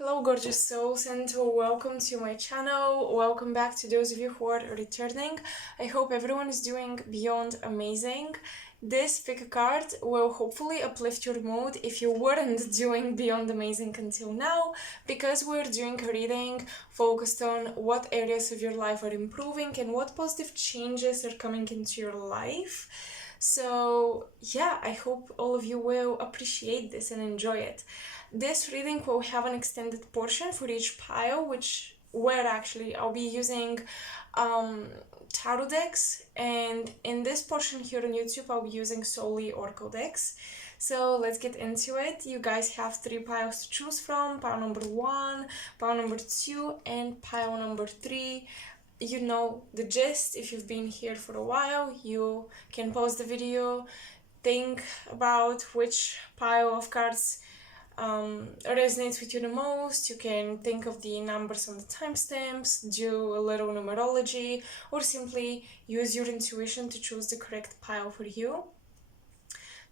Hello gorgeous souls, and welcome to my channel. Welcome back to those of you who are returning. I hope everyone is doing beyond amazing. This pick a card will hopefully uplift your mood if you weren't doing beyond amazing until now, because we're doing a reading focused on what areas of your life are improving and what positive changes are coming into your life. So yeah, I hope all of you will appreciate this and enjoy it. This reading will have an extended portion for each pile, where actually I'll be using tarot decks, and in this portion here on YouTube I'll be using solely oracle decks. So let's get into it. You guys have 3 piles to choose from: pile number 1, pile number 2, and pile number 3. You know the gist. If you've been here for a while, you can pause the video, think about which pile of cards resonates with you the most. You can think of the numbers on the timestamps, do a little numerology, or simply use your intuition to choose the correct pile for you.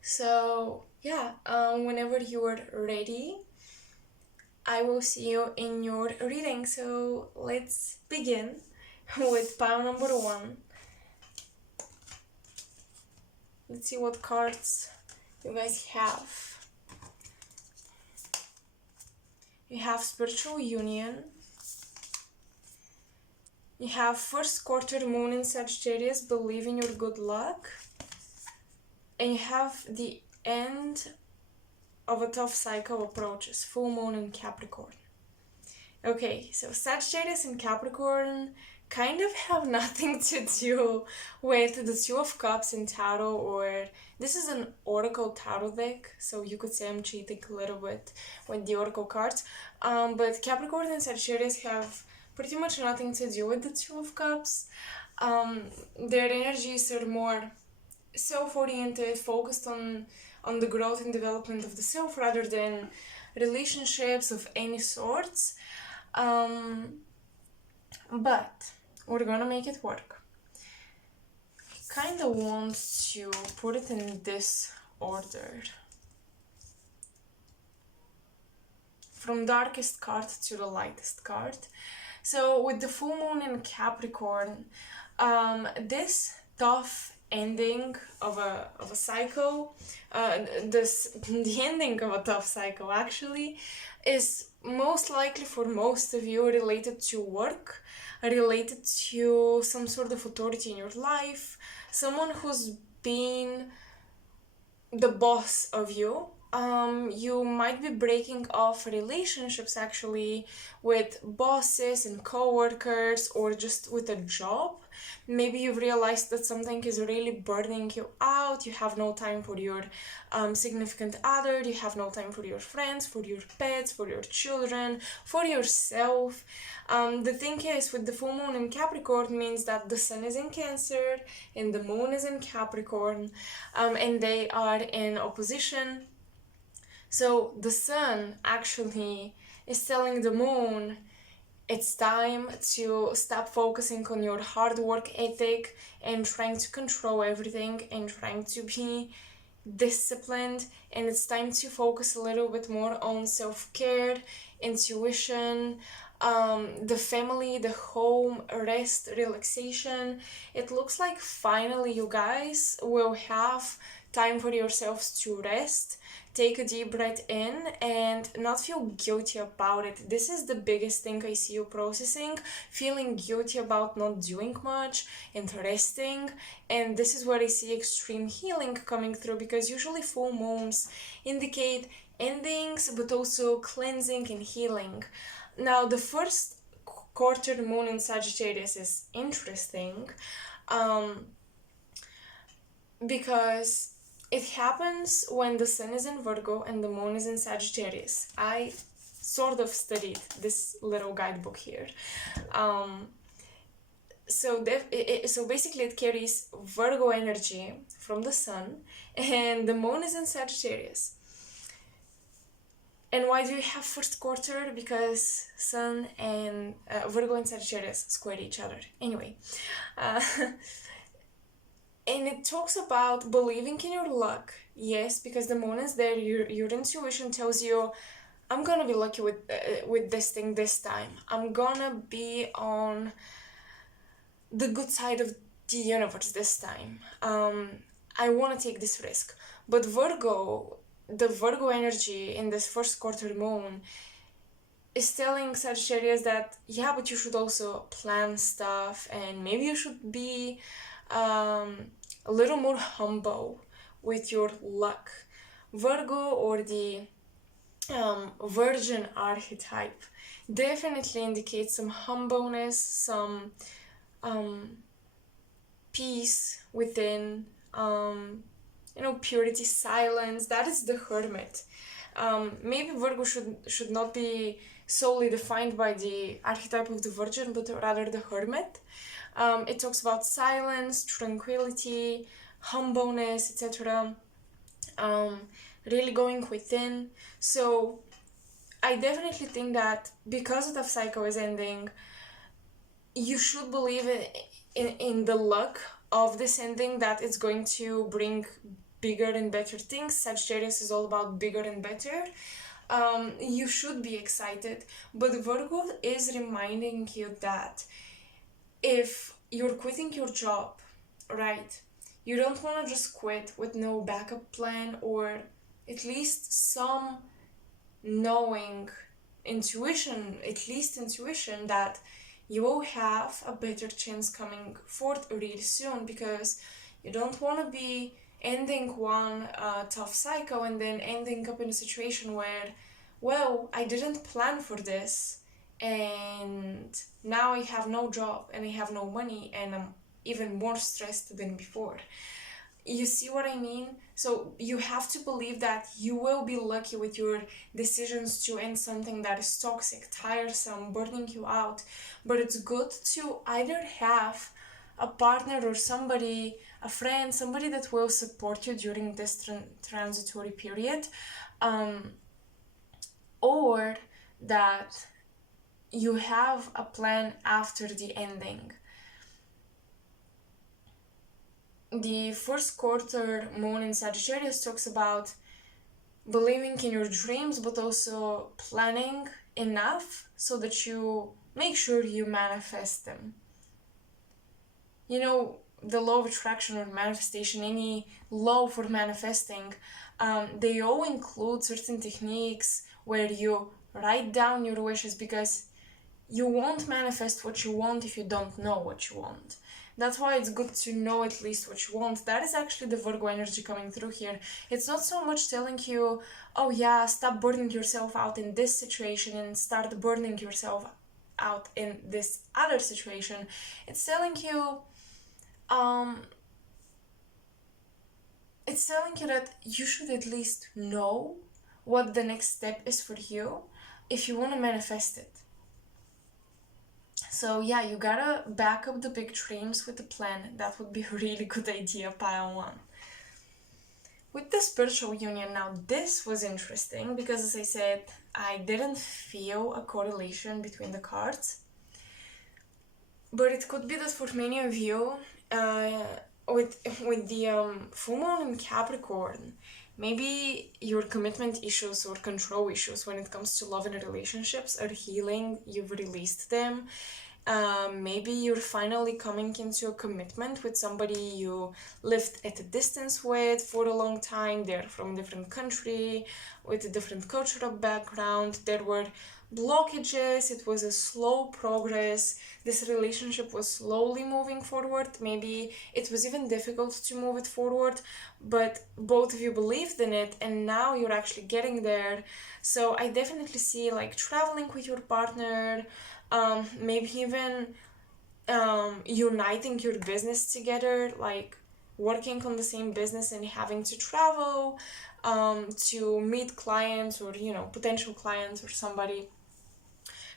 So yeah, whenever you are ready, I will see you in your reading. So let's begin with pile number 1. Let's see what cards you guys have. You have spiritual union. You have first quarter moon in Sagittarius, believe in your good luck. And you have the end of a tough cycle approaches, full moon in Capricorn. Okay, so Sagittarius and Capricorn kind of have nothing to do with the Two of Cups in tarot, or this is an oracle tarot deck, so you could say I'm cheating a little bit with the oracle cards. But Capricorn and Sagittarius have pretty much nothing to do with the Two of Cups. Their energies are more self-oriented, focused on the growth and development of the self rather than relationships of any sorts. But we're gonna make it work. I kind of want to put it in this order, from darkest card to the lightest card. So with the full moon in Capricorn, this tough ending of a cycle, the ending of a tough cycle actually, is most likely for most of you related to work, related to some sort of authority in your life, someone who's been the boss of you. You might be breaking off relationships actually with bosses and co-workers, or just with a job. Maybe you've realized that something is really burning you out. You have no time for your significant other, you have no time for your friends, for your pets, for your children, for yourself. The thing is, with the full moon in Capricorn means that the sun is in Cancer and the moon is in Capricorn, and they are in opposition. So the sun actually is telling the moon it's time to stop focusing on your hard work ethic and trying to control everything and trying to be disciplined, and it's time to focus a little bit more on self-care, intuition, the family, the home, rest, relaxation. It looks like finally you guys will have time for yourselves to rest, take a deep breath in, and not feel guilty about it. This is the biggest thing I see you processing, feeling guilty about not doing much and resting. And this is where I see extreme healing coming through, because usually full moons indicate endings but also cleansing and healing. Now the first quarter moon in Sagittarius is interesting because it happens when the sun is in Virgo and the moon is in Sagittarius. I sort of studied this little guidebook here. So basically it carries Virgo energy from the sun, and the moon is in Sagittarius. And why do you have first quarter? Because sun and Virgo and Sagittarius square each other. Anyway, and it talks about believing in your luck. Yes, because the moon is there. Your intuition tells you I'm gonna be lucky with this thing this time. I'm gonna be on the good side of the universe this time. I want to take this risk. But Virgo, the Virgo energy in this first quarter moon is telling Sagittarius that, yeah, but you should also plan stuff and maybe you should be um, a little more humble with your luck. Virgo, or the Virgin archetype, definitely indicates some humbleness, some um, peace within, purity, silence. That is the Hermit. Maybe Virgo should not be solely defined by the archetype of the Virgin, but rather the Hermit. It talks about silence, tranquility, humbleness, etc. Really going within. So I definitely think that because the cycle is ending, you should believe in the luck of this ending, that it's going to bring bigger and better things. Sagittarius is all about bigger and better. You should be excited, but Virgo is reminding you that if you're quitting your job, right, you don't want to just quit with no backup plan, or at least some knowing, intuition, at least intuition, that you will have a better chance coming forth really soon, because you don't want to be ending one tough cycle and then ending up in a situation where, well, I didn't plan for this and now I have no job and I have no money and I'm even more stressed than before. You see what I mean? So you have to believe that you will be lucky with your decisions to end something that is toxic, tiresome, burning you out. But it's good to either have a partner or somebody, a friend, somebody that will support you during this transitory period, or that you have a plan after the ending. The first quarter moon in Sagittarius talks about believing in your dreams, but also planning enough so that you make sure you manifest them. You know, the law of attraction or manifestation, any law for manifesting, they all include certain techniques where you write down your wishes, because you won't manifest what you want if you don't know what you want. That's why it's good to know at least what you want. That is actually the Virgo energy coming through here. It's not so much telling you, oh yeah, stop burning yourself out in this situation and start burning yourself out in this other situation. It's telling you, that you should at least know what the next step is for you if you want to manifest it. So yeah, you gotta back up the big dreams with a plan. That would be a really good idea, pile one. With the spiritual union, now this was interesting because, as I said, I didn't feel a correlation between the cards. But it could be that for many of you, with the full moon in Capricorn, maybe your commitment issues or control issues when it comes to love and relationships are healing. You've released them. Maybe you're finally coming into a commitment with somebody you lived at a distance with for a long time. They're from a different country with a different cultural background. There were blockages. It was a slow progress. This relationship was slowly moving forward. Maybe it was even difficult to move it forward, but both of you believed in it and now you're actually getting there. So I definitely see like traveling with your partner, maybe even uniting your business together, like working on the same business and having to travel to meet clients or potential clients or somebody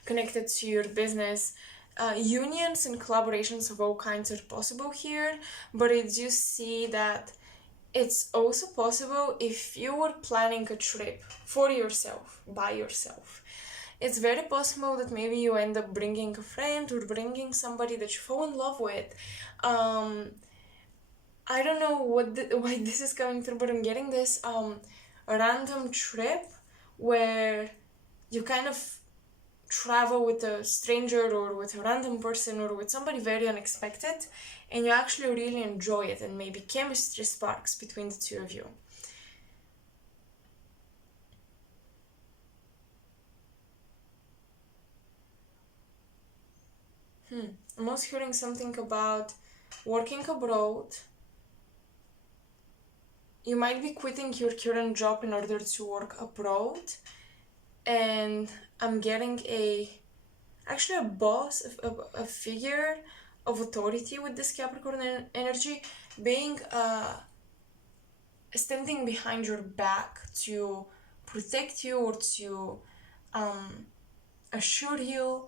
connected to your business. Unions and collaborations of all kinds are possible here, but I do see that it's also possible if you were planning a trip for yourself, by yourself. It's very possible that maybe you end up bringing a friend or bringing somebody that you fall in love with. I don't know why this is coming through, but I'm getting this random trip where you kind of travel with a stranger or with a random person or with somebody very unexpected, and you actually really enjoy it, and maybe chemistry sparks between the two of you. I'm also hearing something about working abroad. You might be quitting your current job in order to work abroad, and I'm getting actually a boss, a figure of authority with this Capricorn energy, being standing behind your back to protect you or to um, assure you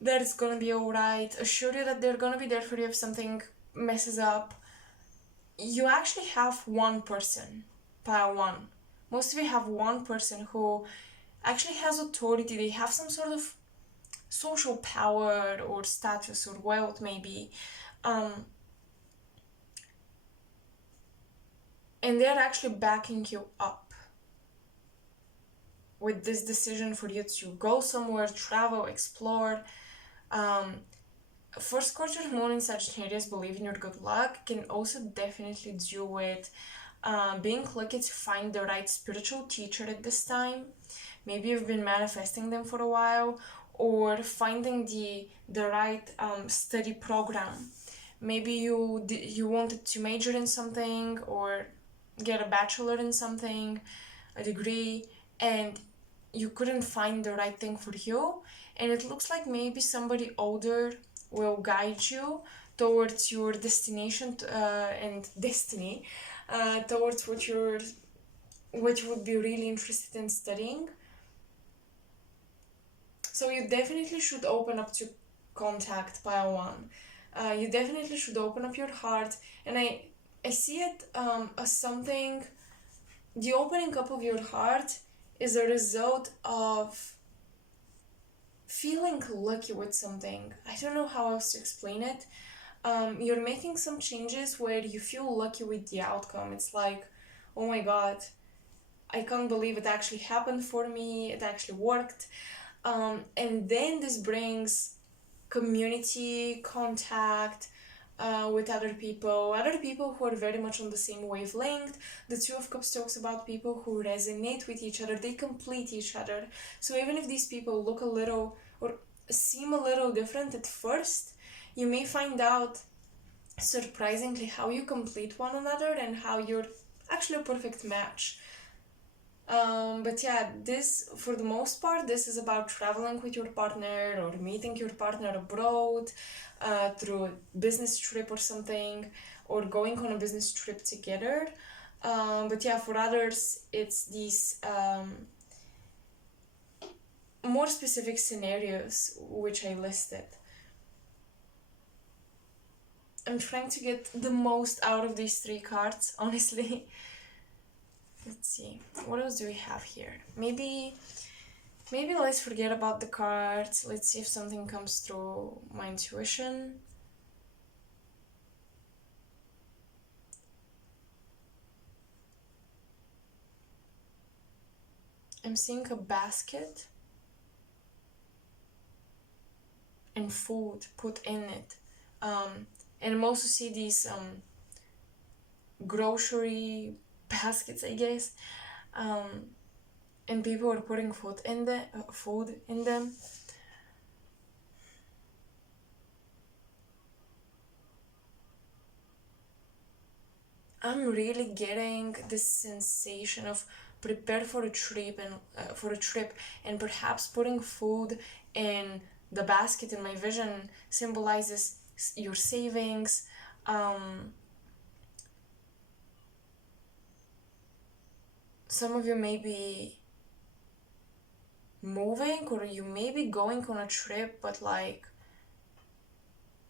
that it's gonna be alright, assure you that they're gonna be there for you if something messes up. You actually have one person, pile one. Most of you have one person who actually has authority. They have some sort of social power or status or wealth, maybe. Um, and they're actually backing you up with this decision for you to go somewhere, travel, explore. Um, First quarter moon in Sagittarius, believe in your good luck, can also definitely do with being lucky to find the right spiritual teacher at this time. Maybe you've been manifesting them for a while, or finding the right study program. Maybe you wanted to major in something or get a bachelor in something, a degree, and you couldn't find the right thing for you, and it looks like maybe somebody older will guide you towards your destination and destiny, towards what you would be really interested in studying. So you definitely should open up to contact pile one. You definitely should open up your heart, and I see it as something. The opening up of your heart is a result of feeling lucky with something. I don't know how else to explain it. You're making some changes where you feel lucky with the outcome. It's like, oh my god, I can't believe it actually happened for me, it actually worked. And then this brings community contact with other people who are very much on the same wavelength. The Two of Cups talks about people who resonate with each other, they complete each other. So even if these people look a little or seem a little different at first, you may find out surprisingly how you complete one another and how you're actually a perfect match. But yeah, this, for the most part, this is about traveling with your partner or meeting your partner abroad through a business trip or something, or going on a business trip together. But yeah, for others, it's these more specific scenarios which I listed. I'm trying to get the most out of these three cards, honestly. Let's see, what else do we have here? Maybe let's forget about the cards. Let's see if something comes through my intuition. I'm seeing a basket and food put in it. And I'm also see these grocery baskets, I guess. And people are putting food in them. I'm really getting this sensation of prepare for a trip and perhaps putting food in the basket in my vision symbolizes your savings. Some of you may be moving or you may be going on a trip, but like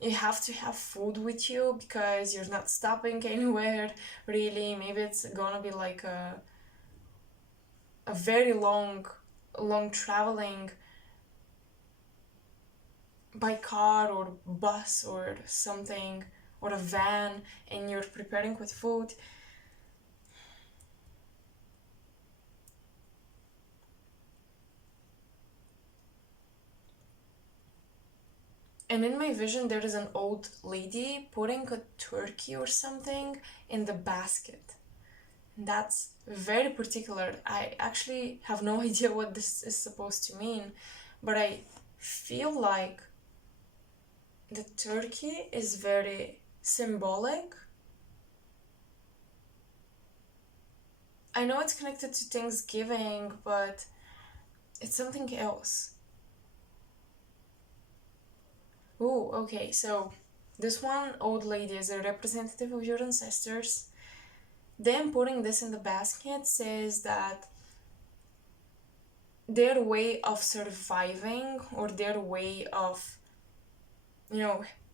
you have to have food with you because you're not stopping anywhere really. Maybe it's gonna be like a very long traveling by car or bus or something, or a van, and you're preparing with food. And in my vision, there is an old lady putting a turkey or something in the basket. And that's very particular. I actually have no idea what this is supposed to mean, but I feel like the turkey is very symbolic. I know it's connected to Thanksgiving, but it's something else. Oh, okay, so this one old lady is a representative of your ancestors. Them putting this in the basket says that their way of surviving, or their way of,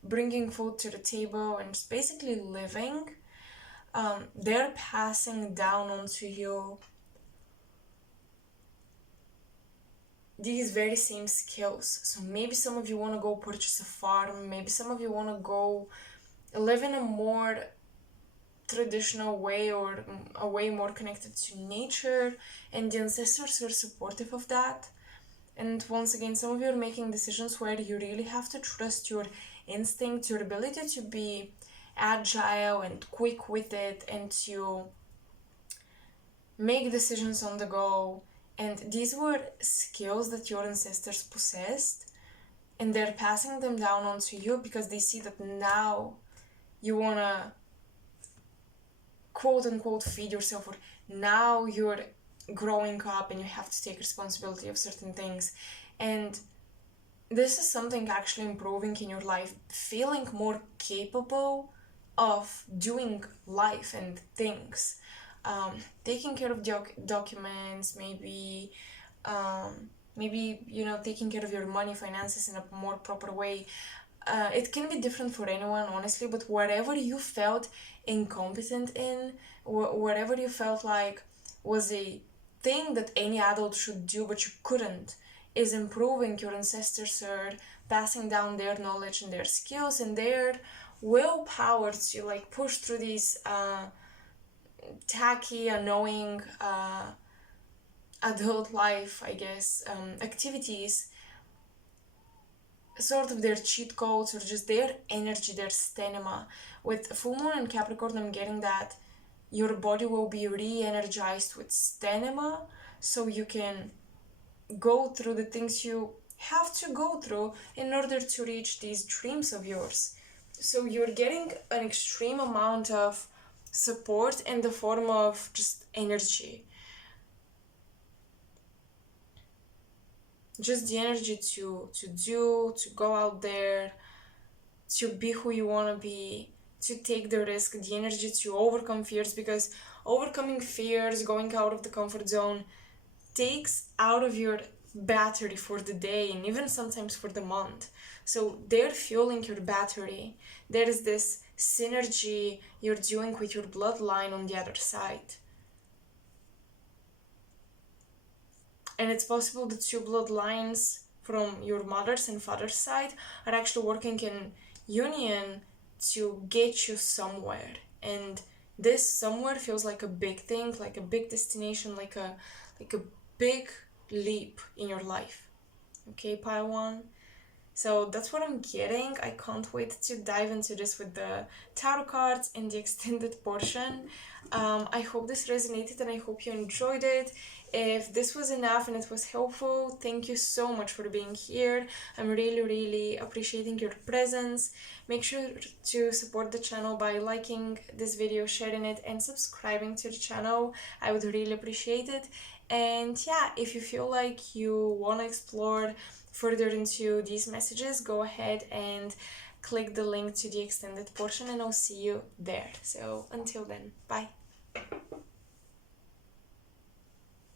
bringing food to the table and just basically living, they're passing down onto you these very same skills. So maybe some of you want to go purchase a farm, maybe some of you want to go live in a more traditional way, or a way more connected to nature, and the ancestors are supportive of that. And once again, some of you are making decisions where you really have to trust your instinct, your ability to be agile and quick with it, and to make decisions on the go. And these were skills that your ancestors possessed, and they're passing them down onto you because they see that now you want to quote unquote feed yourself, or now you're growing up and you have to take responsibility of certain things. And this is something actually improving in your life, feeling more capable of doing life and things, taking care of documents, maybe taking care of your money, finances in a more proper way. It can be different for anyone, honestly, but whatever you felt incompetent in, whatever you felt like was a thing that any adult should do but you couldn't, is improving. Your ancestors are passing down their knowledge and their skills and their willpower to like push through these tacky, annoying adult life, I guess, activities, sort of their cheat codes, or just their energy, their stamina. With full moon in Capricorn, I'm getting that your body will be re-energized with stamina, so you can go through the things you have to go through in order to reach these dreams of yours. So you're getting an extreme amount of support in the form of just energy. Just the energy to go out there, to be who you want to be, to take the risk, the energy to overcome fears, because overcoming fears, going out of the comfort zone, takes out of your battery for the day, and even sometimes for the month. So they're fueling your battery. There is this synergy you're doing with your bloodline on the other side. And it's possible the two bloodlines from your mother's and father's side are actually working in union to get you somewhere. And this somewhere feels like a big thing, like a big destination, like a big leap in your life. Okay, pile one. So that's what I'm getting. I can't wait to dive into this with the tarot cards in the extended portion. I hope this resonated and I hope you enjoyed it. If this was enough and it was helpful, thank you so much for being here. I'm really, really appreciating your presence. Make sure to support the channel by liking this video, sharing it, and subscribing to the channel. I would really appreciate it. And yeah, if you feel like you want to explore further into these messages, go ahead and click the link to the extended portion and I'll see you there. So until then, bye.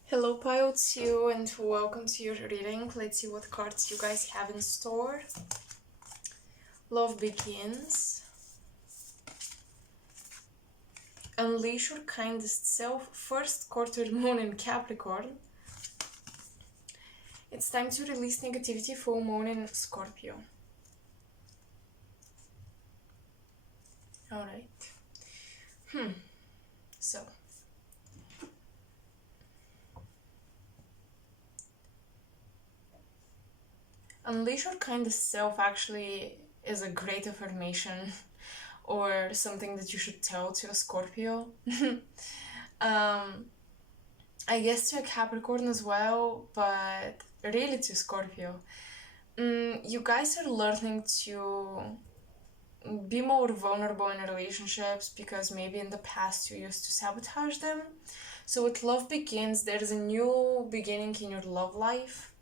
Hello Pile 2 and welcome to your reading. Let's see what cards you guys have in store. Love begins. Unleash your kindest self. First quarter moon in Capricorn. It's time to release negativity. Full moon in Scorpio. Alright. So. unleash your kindest self actually is a great affirmation or something that you should tell to a Scorpio. um, I guess to a Capricorn as well, but really to Scorpio. You guys are learning to be more vulnerable in relationships because maybe in the past you used to sabotage them. So with love begins, there's a new beginning in your love life.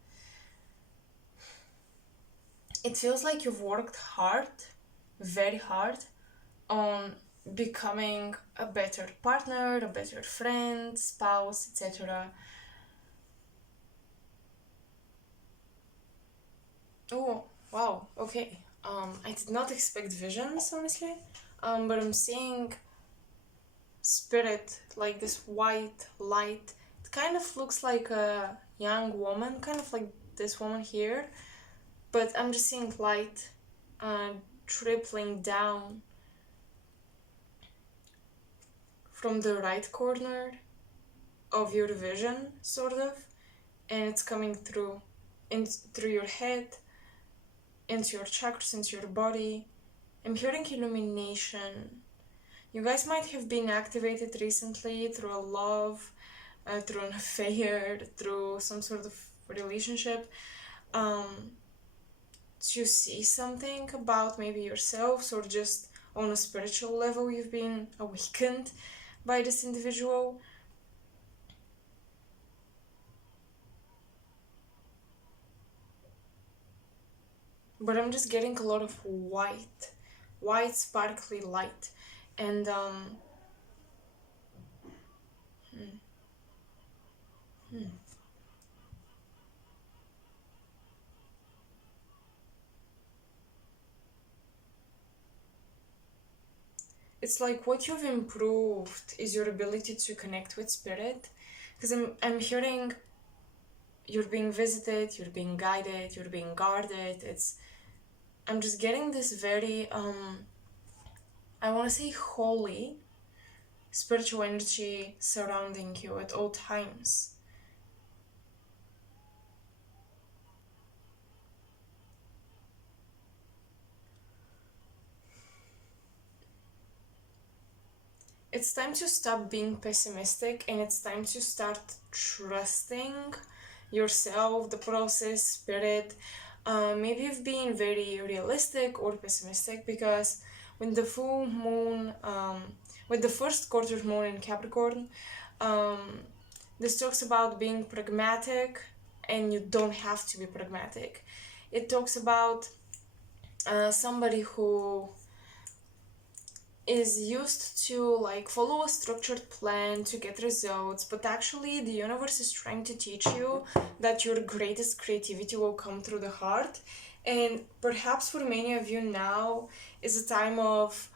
It feels like you've worked hard, very hard, on becoming a better partner, a better friend, spouse, etc. Oh, wow, okay. I did not expect visions, honestly. But I'm seeing spirit, like this white light. It kind of looks like a young woman, kind of like this woman here. But I'm just seeing light tripling down from the right corner of your vision, sort of. And it's coming through your head, into your chakras, into your body. I'm hearing illumination. You guys might have been activated recently through a love, through an affair, through some sort of relationship, to see something about maybe yourselves, or just on a spiritual level you've been awakened by this individual. But I'm just getting a lot of white sparkly light. And it's like what you've improved is your ability to connect with spirit. Because I'm hearing you're being visited, you're being guided, you're being guarded. I'm just getting this very I want to say holy spiritual energy surrounding you at all times. It's time to stop being pessimistic, and it's time to start trusting yourself, the process, spirit. Maybe you've been very realistic or pessimistic because when the full moon, with the first quarter moon in Capricorn, um, this talks about being pragmatic, and you don't have to be pragmatic. It talks about somebody who is used to like follow a structured plan to get results, but actually the universe is trying to teach you that your greatest creativity will come through the heart. And perhaps for many of you now is a time of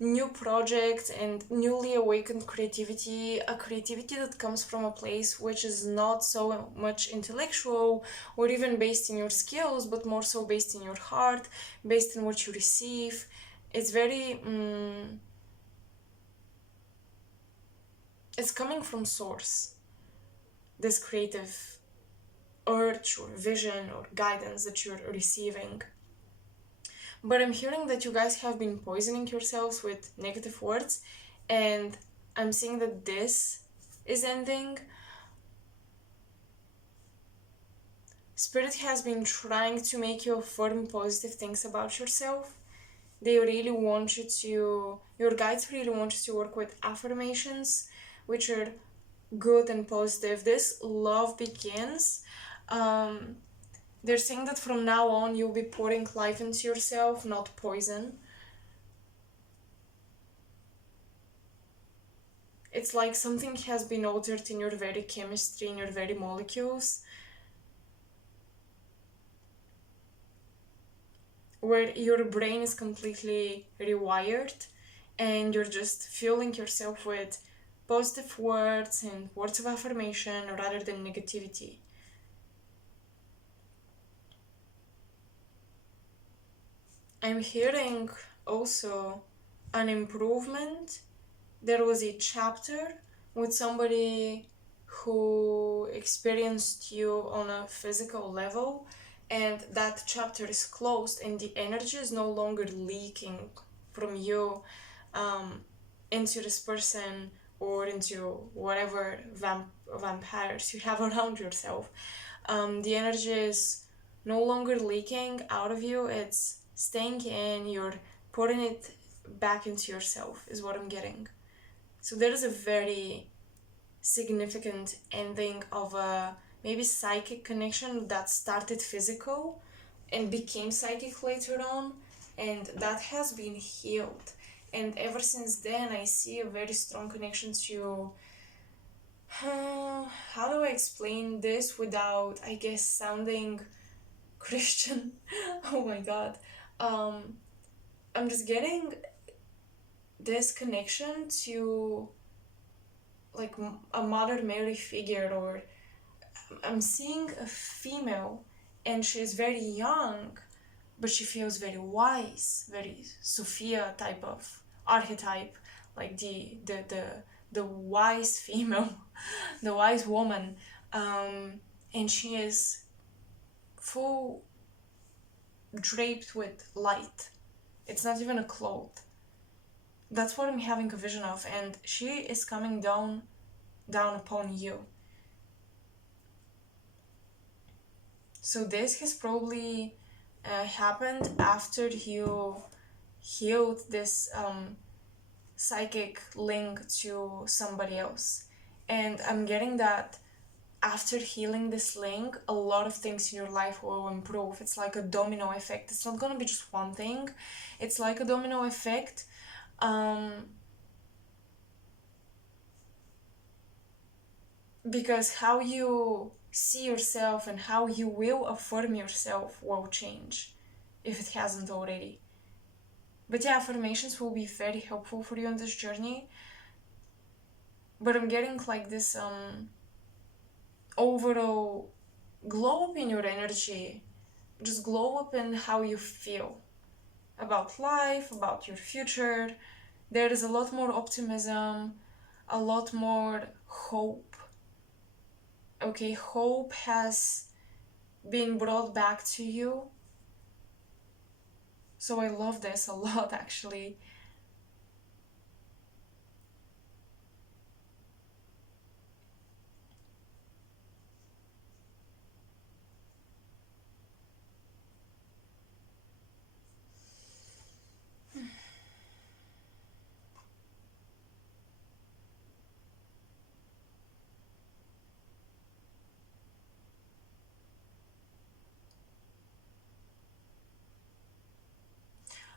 new projects and newly awakened creativity, a creativity that comes from a place which is not so much intellectual or even based in your skills, but more so based in your heart, based in what you receive. It's very it's coming from source, this creative urge or vision or guidance that you're receiving. But I'm hearing that you guys have been poisoning yourselves with negative words, and I'm seeing that this is ending. Spirit has been trying to make you affirm positive things about yourself. They really want you to, your guides really want you to work with affirmations, which are good and positive. This love begins. They're saying that from now on you'll be pouring life into yourself, not poison. It's like something has been altered in your very chemistry, in your very molecules, where your brain is completely rewired and you're just fueling yourself with positive words and words of affirmation rather than negativity. I'm hearing also an improvement. There was a chapter with somebody who experienced you on a physical level, and that chapter is closed, and the energy is no longer leaking from you into this person or into whatever vampires you have around yourself. The energy is no longer leaking out of you, it's staying in, you're putting it back into yourself, is what I'm getting. So there is a very significant ending of a maybe psychic connection that started physical and became psychic later on, and that has been healed. And ever since then, I see a very strong connection to how do I explain this without, I guess, sounding Christian? Oh my god. I'm just getting this connection to like a Mother Mary figure, or I'm seeing a female and she's very young, but she feels very wise, very Sophia type of archetype, like the wise female, the wise woman, and she is full draped with light. It's not even a cloth. That's what I'm having a vision of, and she is coming down upon you. So this has probably happened after you healed this psychic link to somebody else. And I'm getting that after healing this link, a lot of things in your life will improve. It's like a domino effect. It's not gonna be just one thing. It's like a domino effect. Because how you see yourself and how you will affirm yourself will change if it hasn't already. But yeah, affirmations will be very helpful for you on this journey. But I'm getting like this overall glow up in your energy. Just glow up in how you feel about life, about your future. There is a lot more optimism, a lot more hope. Okay, hope has been brought back to you. So I love this a lot, actually.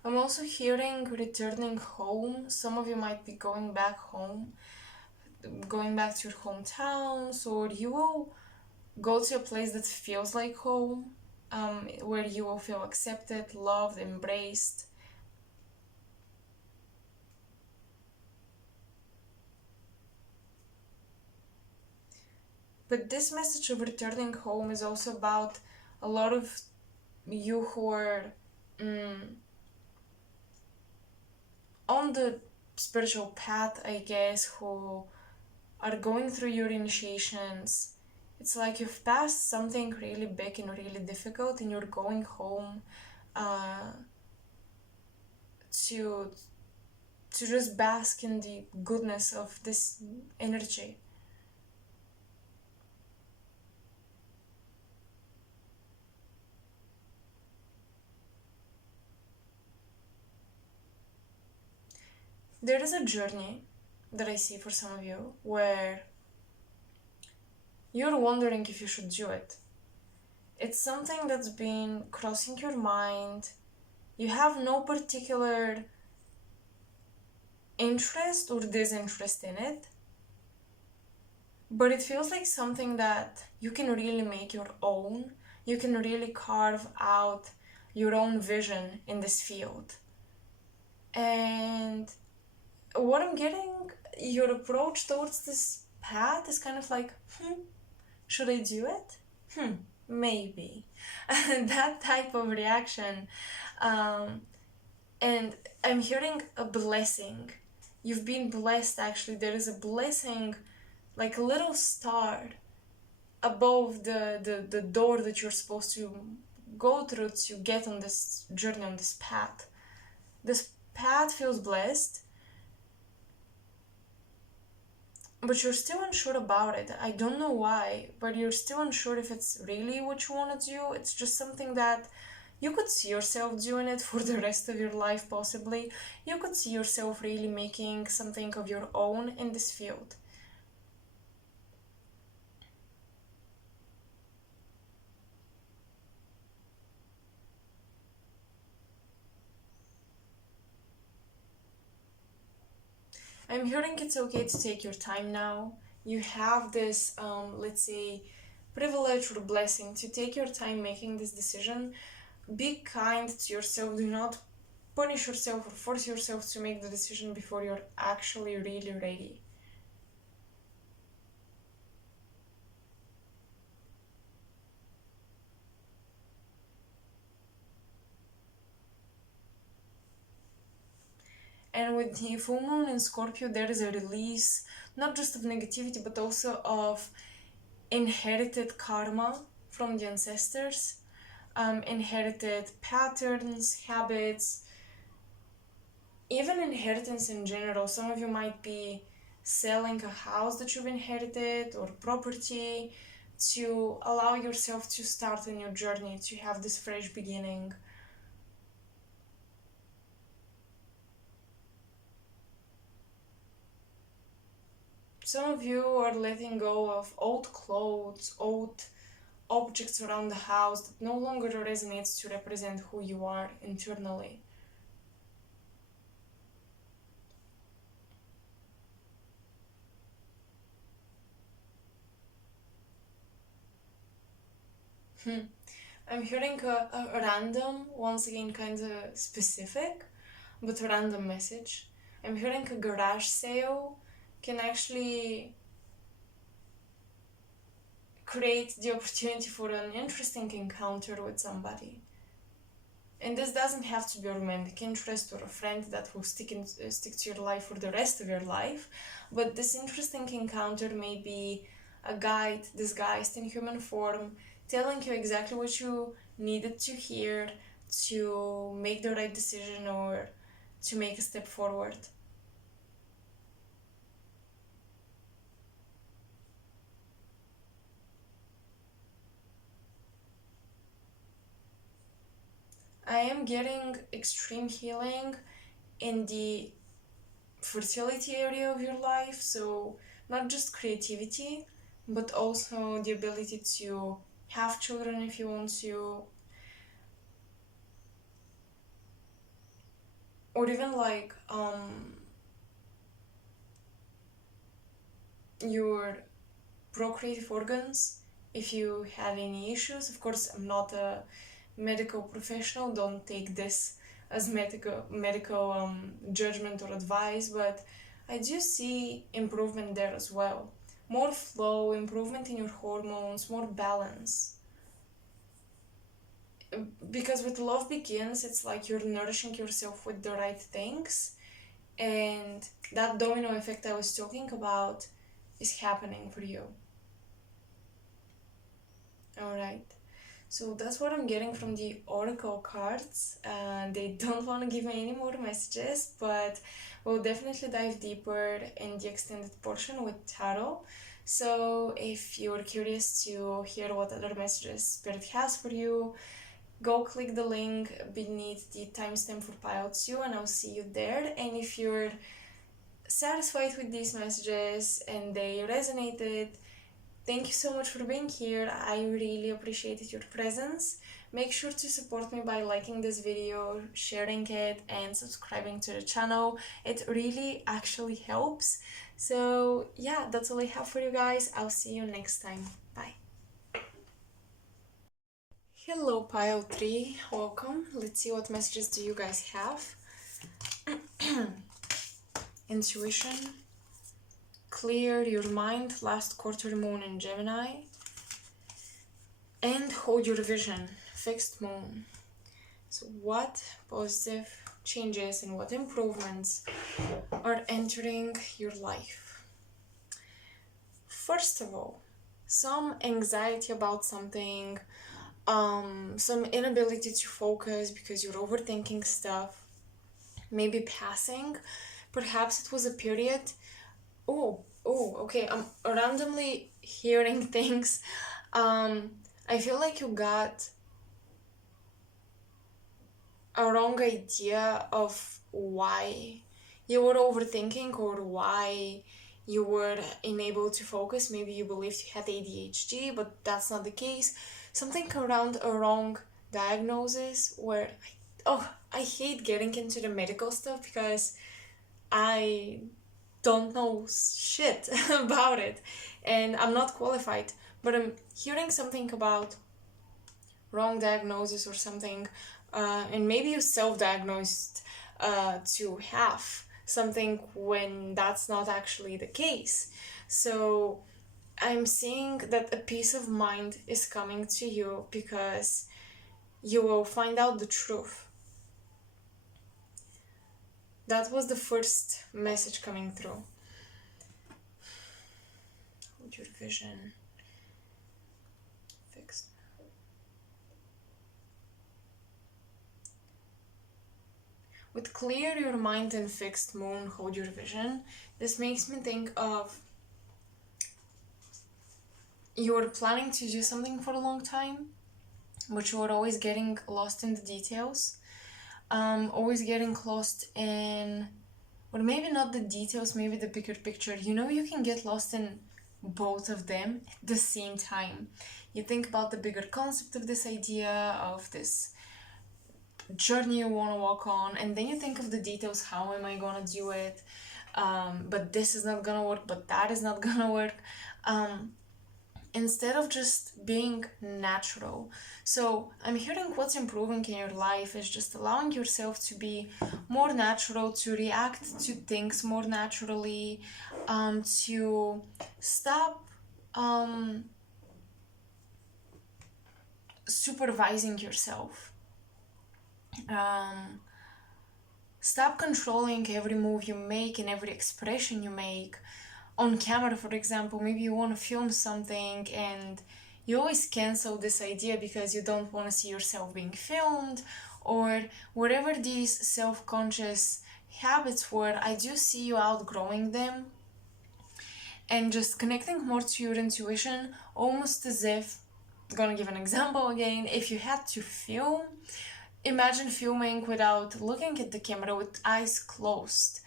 I'm also hearing returning home. Some of you might be going back home, going back to your hometowns, or you will go to a place that feels like home, where you will feel accepted, loved, embraced. But this message of returning home is also about a lot of you who are on the spiritual path, I guess, who are going through your initiations. It's like you've passed something really big and really difficult, and you're going home to just bask in the goodness of this energy. There is a journey that I see for some of you where you're wondering if you should do it. It's something that's been crossing your mind. You have no particular interest or disinterest in it, but it feels like something that you can really make your own. You can really carve out your own vision in this field. And what I'm getting, your approach towards this path is kind of like, should I do it? Maybe. That type of reaction. And I'm hearing a blessing. You've been blessed, actually. There is a blessing, like a little star above the door that you're supposed to go through to get on this journey, on this path. This path feels blessed, but you're still unsure about it. I don't know why, but you're still unsure if it's really what you want to do. It's just something that you could see yourself doing it for the rest of your life, possibly. You could see yourself really making something of your own in this field. I'm hearing it's okay to take your time now. You have this, let's say, privilege or blessing to take your time making this decision. Be kind to yourself. Do not punish yourself or force yourself to make the decision before you're actually really ready. And with the full moon in Scorpio, there is a release not just of negativity but also of inherited karma from the ancestors, inherited patterns, habits, even inheritance in general. Some of you might be selling a house that you've inherited or property to allow yourself to start a new journey, to have this fresh beginning. Some of you are letting go of old clothes, old objects around the house that no longer resonates to represent who you are internally. I'm hearing a random, once again kind of specific, but a random message. I'm hearing a garage sale can actually create the opportunity for an interesting encounter with somebody. And this doesn't have to be a romantic interest or a friend that will stick to your life for the rest of your life, but this interesting encounter may be a guide disguised in human form, telling you exactly what you needed to hear to make the right decision or to make a step forward. I am getting extreme healing in the fertility area of your life, so not just creativity, but also the ability to have children if you want to, or even like your procreative organs if you had any issues. Of course, I'm not a medical professional, don't take this as medical judgment or advice, but I do see improvement there as well. More flow, improvement in your hormones, more balance. Because with love begins, it's like you're nourishing yourself with the right things, and that domino effect I was talking about is happening for you. All right. So that's what I'm getting from the oracle cards. They don't want to give me any more messages, but we'll definitely dive deeper in the extended portion with tarot. So if you're curious to hear what other messages Spirit has for you, go click the link beneath the timestamp for pile 2 and I'll see you there. And if you're satisfied with these messages and they resonated, thank you so much for being here. I really appreciated your presence. Make sure to support me by liking this video, sharing it, and subscribing to the channel. It really actually helps. So yeah, that's all I have for you guys. I'll see you next time. Bye. Hello, pile 3. Welcome. Let's see what messages do you guys have. Intuition. Clear your mind, last quarter moon in Gemini, and hold your vision, fixed moon. So what positive changes and what improvements are entering your life? First of all, some anxiety about something, some inability to focus because you're overthinking stuff, maybe passing. Perhaps it was a period. Okay, I'm randomly hearing things. I feel like you got a wrong idea of why you were overthinking or why you were unable to focus. Maybe you believed you had ADHD, but that's not the case. Something around a wrong diagnosis where I hate getting into the medical stuff because I don't know shit about it and I'm not qualified. But I'm hearing something about wrong diagnosis or something, and maybe you self-diagnosed to have something when that's not actually the case. So I'm seeing that a peace of mind is coming to you because you will find out the truth. That was the first message coming through. Hold your vision fixed. With clear your mind and fixed moon, hold your vision. This makes me think of you're planning to do something for a long time, but you're always getting lost in the details. Always getting lost in, or maybe not the details, maybe the bigger picture. You know, you can get lost in both of them at the same time. You think about the bigger concept of this idea, of this journey you want to walk on, and then you think of the details. How am I gonna do it? But this is not gonna work, but that is not gonna work. Instead of just being natural. So I'm hearing what's improving in your life is just allowing yourself to be more natural, to react to things more naturally, to stop supervising yourself. Stop controlling every move you make and every expression you make. On camera, for example, maybe you want to film something and you always cancel this idea because you don't want to see yourself being filmed, or whatever these self-conscious habits were. I do see you outgrowing them and just connecting more to your intuition, almost as if, gonna give an example again, if you had to film, imagine filming without looking at the camera, with eyes closed.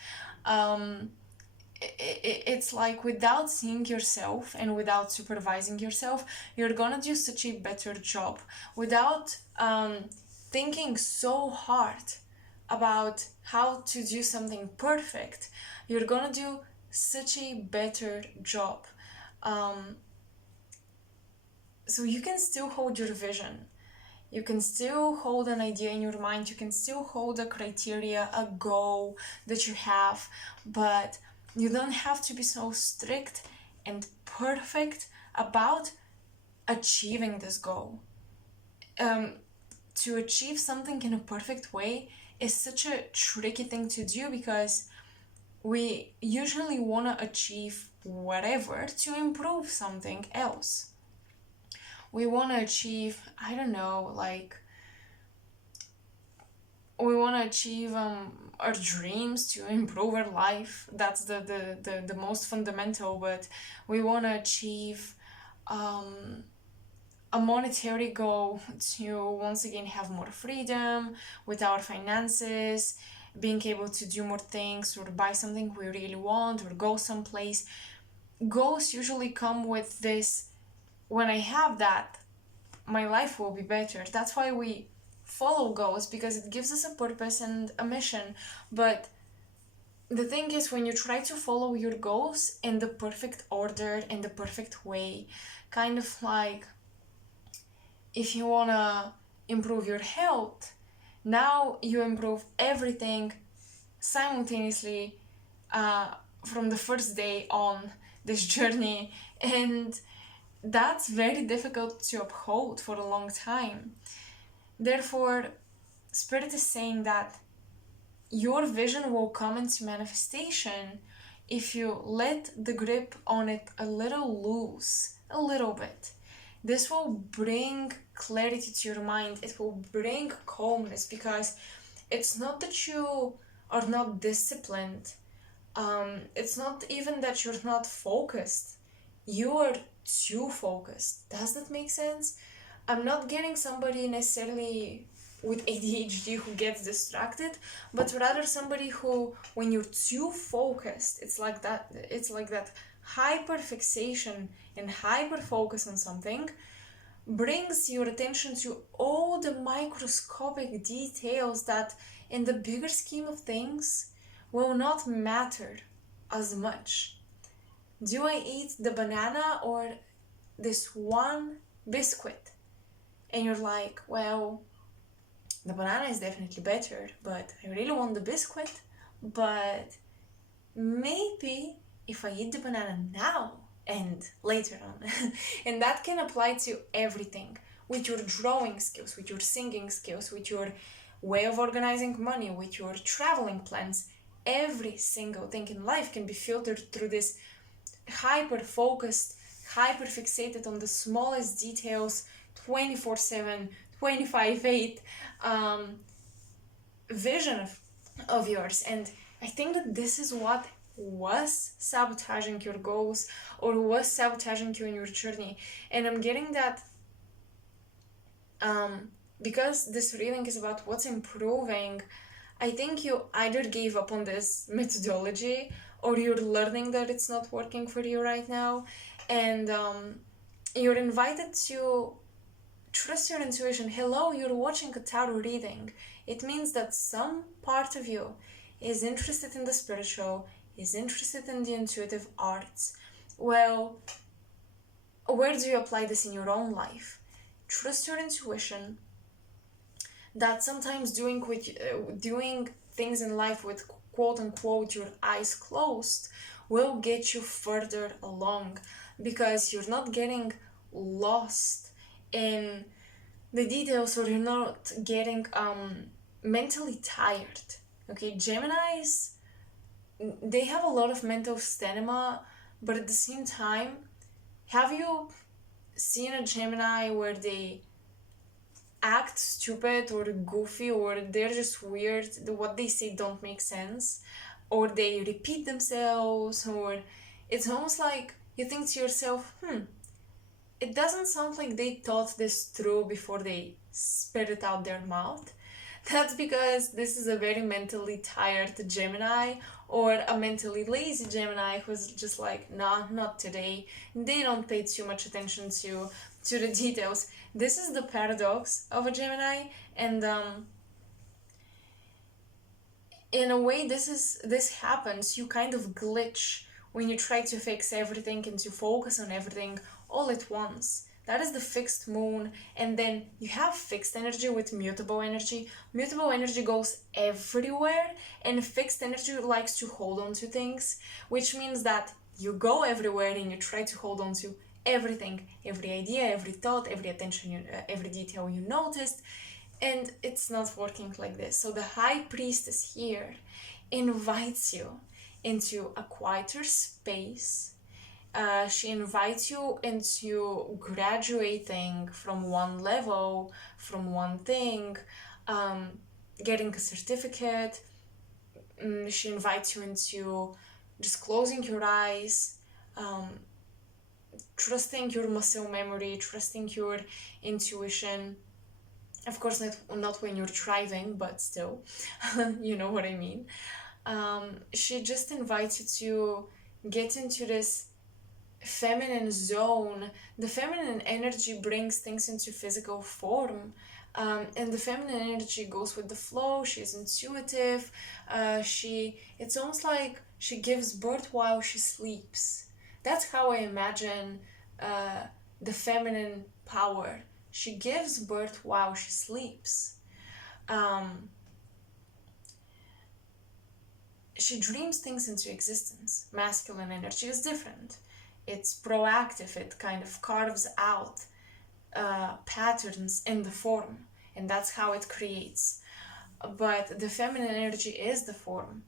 It's like without seeing yourself and without supervising yourself, you're gonna do such a better job. Without thinking so hard about how to do something perfect, you're gonna do such a better job. So you can still hold your vision. You can still hold an idea in your mind. You can still hold a criteria, a goal that you have, but you don't have to be so strict and perfect about achieving this goal. To achieve something in a perfect way is such a tricky thing to do because we usually want to achieve whatever to improve something else. We want to achieve, I don't know, like we want to achieve our dreams to improve our life. That's the most fundamental. But we want to achieve a monetary goal to once again have more freedom with our finances, being able to do more things or buy something we really want or go someplace. Goals usually come with this: when I have that, my life will be better. That's why we follow goals, because it gives us a purpose and a mission. But the thing is, when you try to follow your goals in the perfect order, in the perfect way, kind of like if you want to improve your health, now you improve everything simultaneously from the first day on this journey, and that's very difficult to uphold for a long time. Therefore, Spirit is saying that your vision will come into manifestation if you let the grip on it a little loose, a little bit. This will bring clarity to your mind. It will bring calmness, because it's not that you are not disciplined. It's not even that you're not focused. You are too focused. Does that make sense? I'm not getting somebody necessarily with ADHD who gets distracted, but rather somebody who, when you're too focused, it's like that hyper fixation and hyper focus on something brings your attention to all the microscopic details that, in the bigger scheme of things, will not matter as much. Do I eat the banana or this one biscuit? And you're like, well, the banana is definitely better, but I really want the biscuit. But maybe if I eat the banana now and later on, and that can apply to everything, with your drawing skills, with your singing skills, with your way of organizing money, with your traveling plans. Every single thing in life can be filtered through this hyper focused, hyper fixated on the smallest details, 24/7, 25/8 vision of yours. And I think that this is what was sabotaging your goals, or was sabotaging you in your journey. And I'm getting that because this reading is about what's improving. I think you either gave up on this methodology, or you're learning that it's not working for you right now, and you're invited to trust your intuition. Hello, you're watching a tarot reading. It means that some part of you is interested in the spiritual, is interested in the intuitive arts. Well, where do you apply this in your own life? Trust your intuition. That sometimes doing things in life with quote unquote your eyes closed will get you further along, because you're not getting lost in the details, or you're not getting mentally tired. Okay, Geminis, they have a lot of mental stamina, but at the same time, have you seen a Gemini where they act stupid or goofy, or they're just weird, what they say don't make sense, or they repeat themselves, or it's almost like you think to yourself, it doesn't sound like they thought this through before they spit it out their mouth. That's because this is a very mentally tired Gemini, or a mentally lazy Gemini who's just like, nah, not today. They don't pay too much attention to the details. This is the paradox of a Gemini, and in a way, this happens. You kind of glitch when you try to fix everything and to focus on everything all at once. That is the fixed moon, and then you have fixed energy with mutable energy. Mutable energy goes everywhere, and fixed energy likes to hold on to things, which means that you go everywhere and you try to hold on to everything, every idea, every thought, every attention, every detail you noticed, and it's not working like this. So the High Priestess here invites you into a quieter space. She invites you into graduating from one level, from one thing, getting a certificate. She invites you into just closing your eyes, trusting your muscle memory, trusting your intuition. Of course, not when you're driving, but still, you know what I mean. She just invites you to get into this feminine zone. The feminine energy brings things into physical form, and the feminine energy goes with the flow. She's intuitive. It's almost like she gives birth while she sleeps. That's how I imagine the feminine power. She gives birth while she sleeps. She dreams things into existence. Masculine energy is different. It's proactive. It kind of carves out patterns in the form, and that's how it creates. But the feminine energy is the form,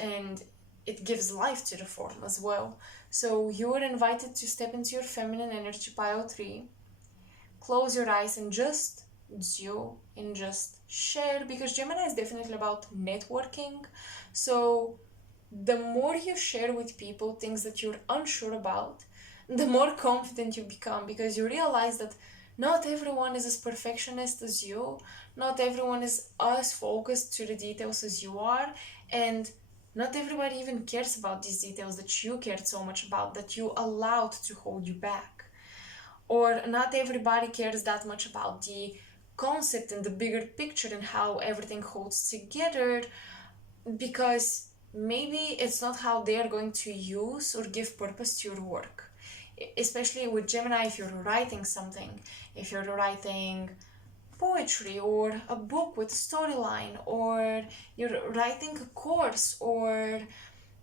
and it gives life to the form as well. So you are invited to step into your feminine energy, pile 3, close your eyes and just do and just share, because Gemini is definitely about networking. So the more you share with people things that you're unsure about, the more confident you become, because you realize that not everyone is as perfectionist as you, not everyone is as focused to the details as you are, and not everybody even cares about these details that you cared so much about, that you allowed to hold you back. Or not everybody cares that much about the concept and the bigger picture and how everything holds together, because maybe it's not how they are going to use or give purpose to your work. Especially with Gemini, if you're writing something, if you're writing poetry or a book with a storyline, or you're writing a course, or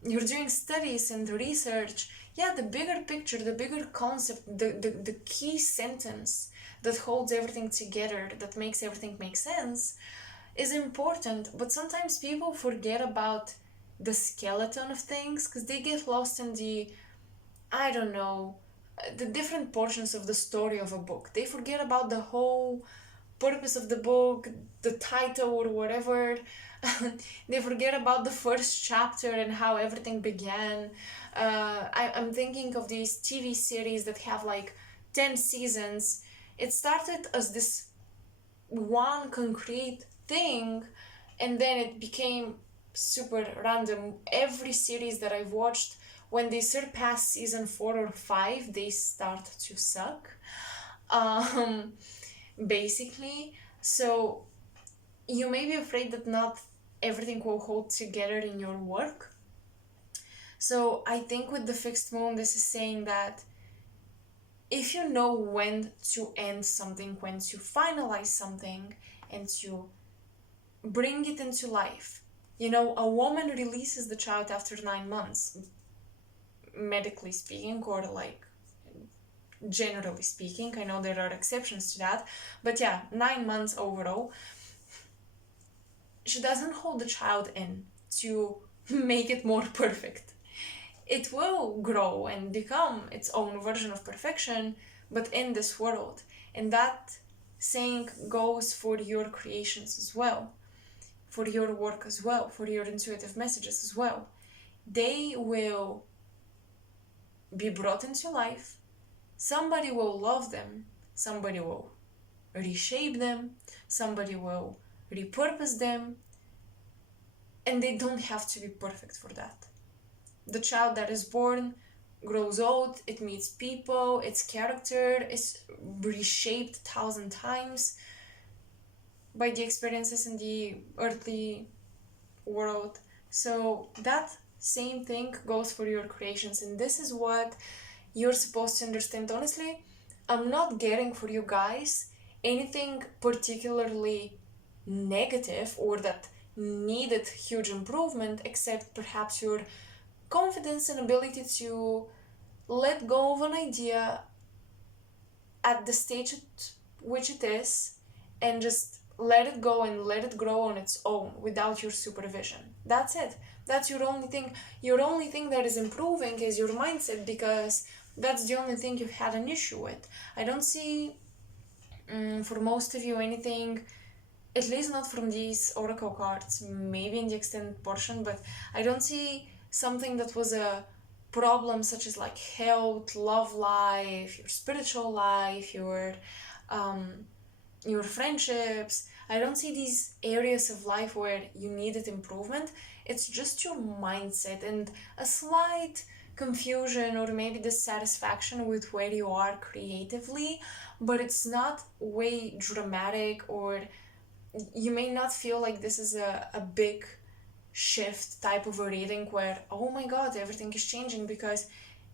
you're doing studies and research, yeah, the bigger picture, the bigger concept, the key sentence that holds everything together, that makes everything make sense, is important. But sometimes people forget about the skeleton of things because they get lost in the, I don't know, the different portions of the story of a book. They forget about the whole purpose of the book, the title or whatever. They forget about the first chapter and how everything began. I'm thinking of these TV series that have like 10 seasons. It started as this one concrete thing, and then it became super random. Every series that I've watched, when they surpass season 4 or 5, they start to suck. Um, Basically. So you may be afraid that not everything will hold together in your work. So I think with the fixed moon, this is saying that if you know when to end something, when to finalize something, and to bring it into life. You know, a woman releases the child after 9 months, medically speaking, or like generally speaking. I know there are exceptions to that, but yeah, 9 months overall. She doesn't hold the child in to make it more perfect. It will grow and become its own version of perfection, but in this world. And that saying goes for your creations as well, for your work as well, for your intuitive messages as well. They will be brought into life. Somebody will love them. Somebody will reshape them. Somebody will repurpose them. And they don't have to be perfect for that. The child that is born grows old, it meets people, its character is reshaped 1,000 times by the experiences in the earthly world. So that same thing goes for your creations, and this is what you're supposed to understand. Honestly, I'm not getting for you guys anything particularly negative or that needed huge improvement, except perhaps your confidence and ability to let go of an idea at the stage at which it is, and just let it go and let it grow on its own without your supervision. That's it. That's your only thing. Your only thing that is improving is your mindset, because that's the only thing you've had an issue with. I don't see, for most of you, anything, at least not from these oracle cards, maybe in the extended portion, but I don't see something that was a problem such as like health, love life, your spiritual life, your friendships. I don't see these areas of life where you needed improvement. It's just your mindset and a slight confusion or maybe dissatisfaction with where you are creatively, but it's not way dramatic, or you may not feel like this is a big shift type of a reading where, oh my god, everything is changing, because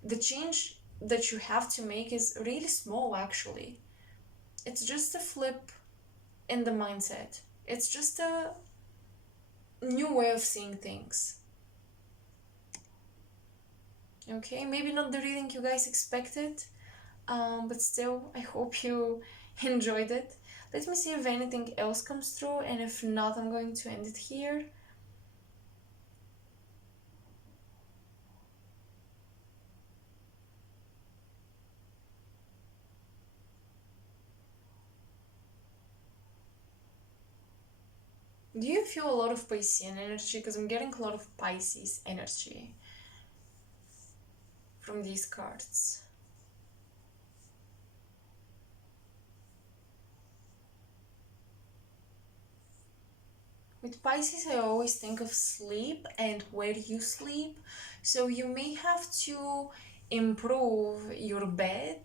the change that you have to make is really small actually. It's just a flip in the mindset. It's just a new way of seeing things. Okay, maybe not the reading you guys expected, but still, I hope you enjoyed it. Let me see if anything else comes through, and if not, I'm going to end it here. Do you feel a lot of Piscean energy? Because I'm getting a lot of Pisces energy from these cards. With Pisces, I always think of sleep and where you sleep. So you may have to improve your bed.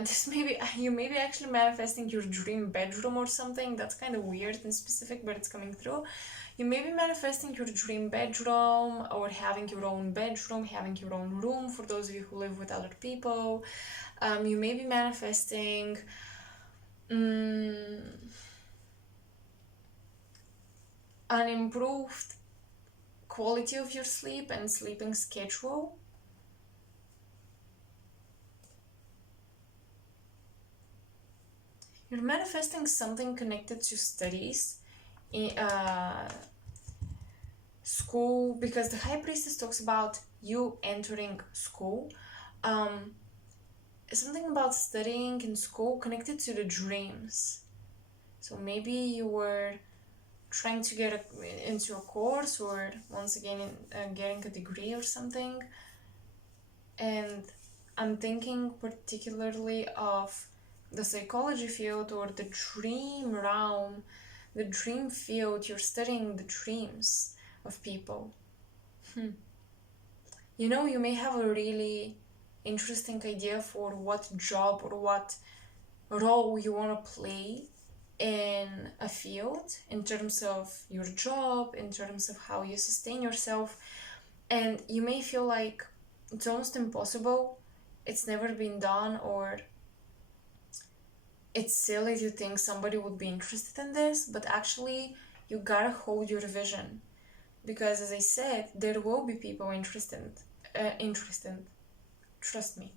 This maybe you may be actually manifesting your dream bedroom or something. That's kind of weird and specific, but it's coming through. You may be manifesting your dream bedroom or having your own bedroom, having your own room for those of you who live with other people. You may be manifesting an improved quality of your sleep and sleeping schedule. You're manifesting something connected to studies, school, because the High Priestess talks about you entering school. Something about studying in school connected to the dreams. So maybe you were trying to get into a course, or once again getting a degree or something, and I'm thinking particularly of the psychology field or the dream realm, the dream field. You're studying the dreams of people. You know, you may have a really interesting idea for what job or what role you want to play in a field, in terms of your job, in terms of how you sustain yourself, and you may feel like it's almost impossible, it's never been done, or it's silly to think somebody would be interested in this, but actually you gotta hold your vision, because as I said, there will be people interested. Trust me.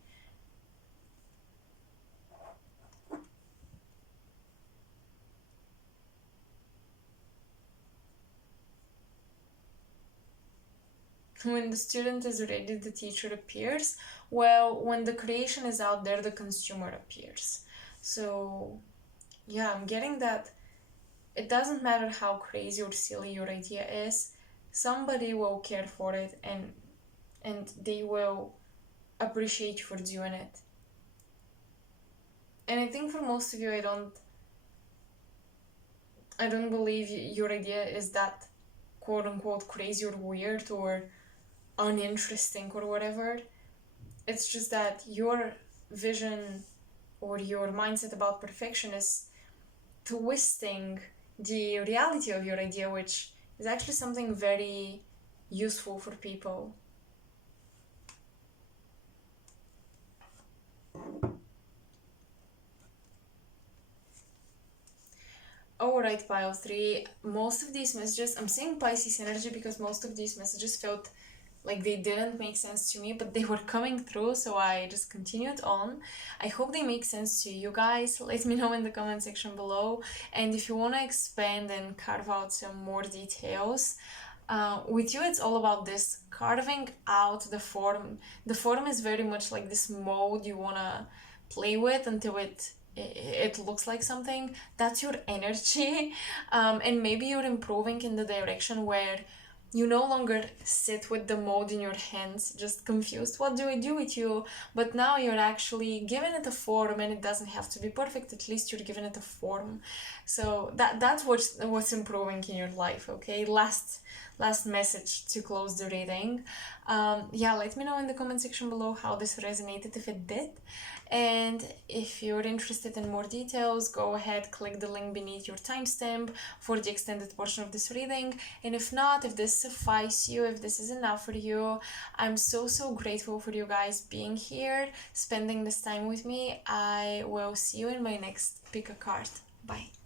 When the student is ready, the teacher appears. Well, when the creation is out there, the consumer appears. So yeah, I'm getting that it doesn't matter how crazy or silly your idea is, somebody will care for it, and they will appreciate you for doing it. And I think for most of you, I don't believe your idea is that quote unquote crazy or weird or uninteresting or whatever. It's just that your vision or your mindset about perfection is twisting the reality of your idea, which is actually something very useful for people. Alright, pile 3. Most of these messages, I'm saying Pisces energy because most of these messages felt like they didn't make sense to me, but they were coming through, so I just continued on. I hope they make sense to you guys. Let me know in the comment section below. And if you want to expand and carve out some more details, with you it's all about this carving out the form. The form is very much like this mold you want to play with until it looks like something. That's your energy. And maybe you're improving in the direction where you no longer sit with the mold in your hands, just confused. What do I do with you? But now you're actually giving it a form, and it doesn't have to be perfect. At least you're giving it a form. So that's what's improving in your life. Okay, last message to close the reading. Yeah, let me know in the comment section below how this resonated, if it did. And if you're interested in more details, go ahead, click the link beneath your timestamp for the extended portion of this reading. And if not, if this suffices you, if this is enough for you, I'm so grateful for you guys being here, spending this time with me. I will see you in my next pick a card. Bye.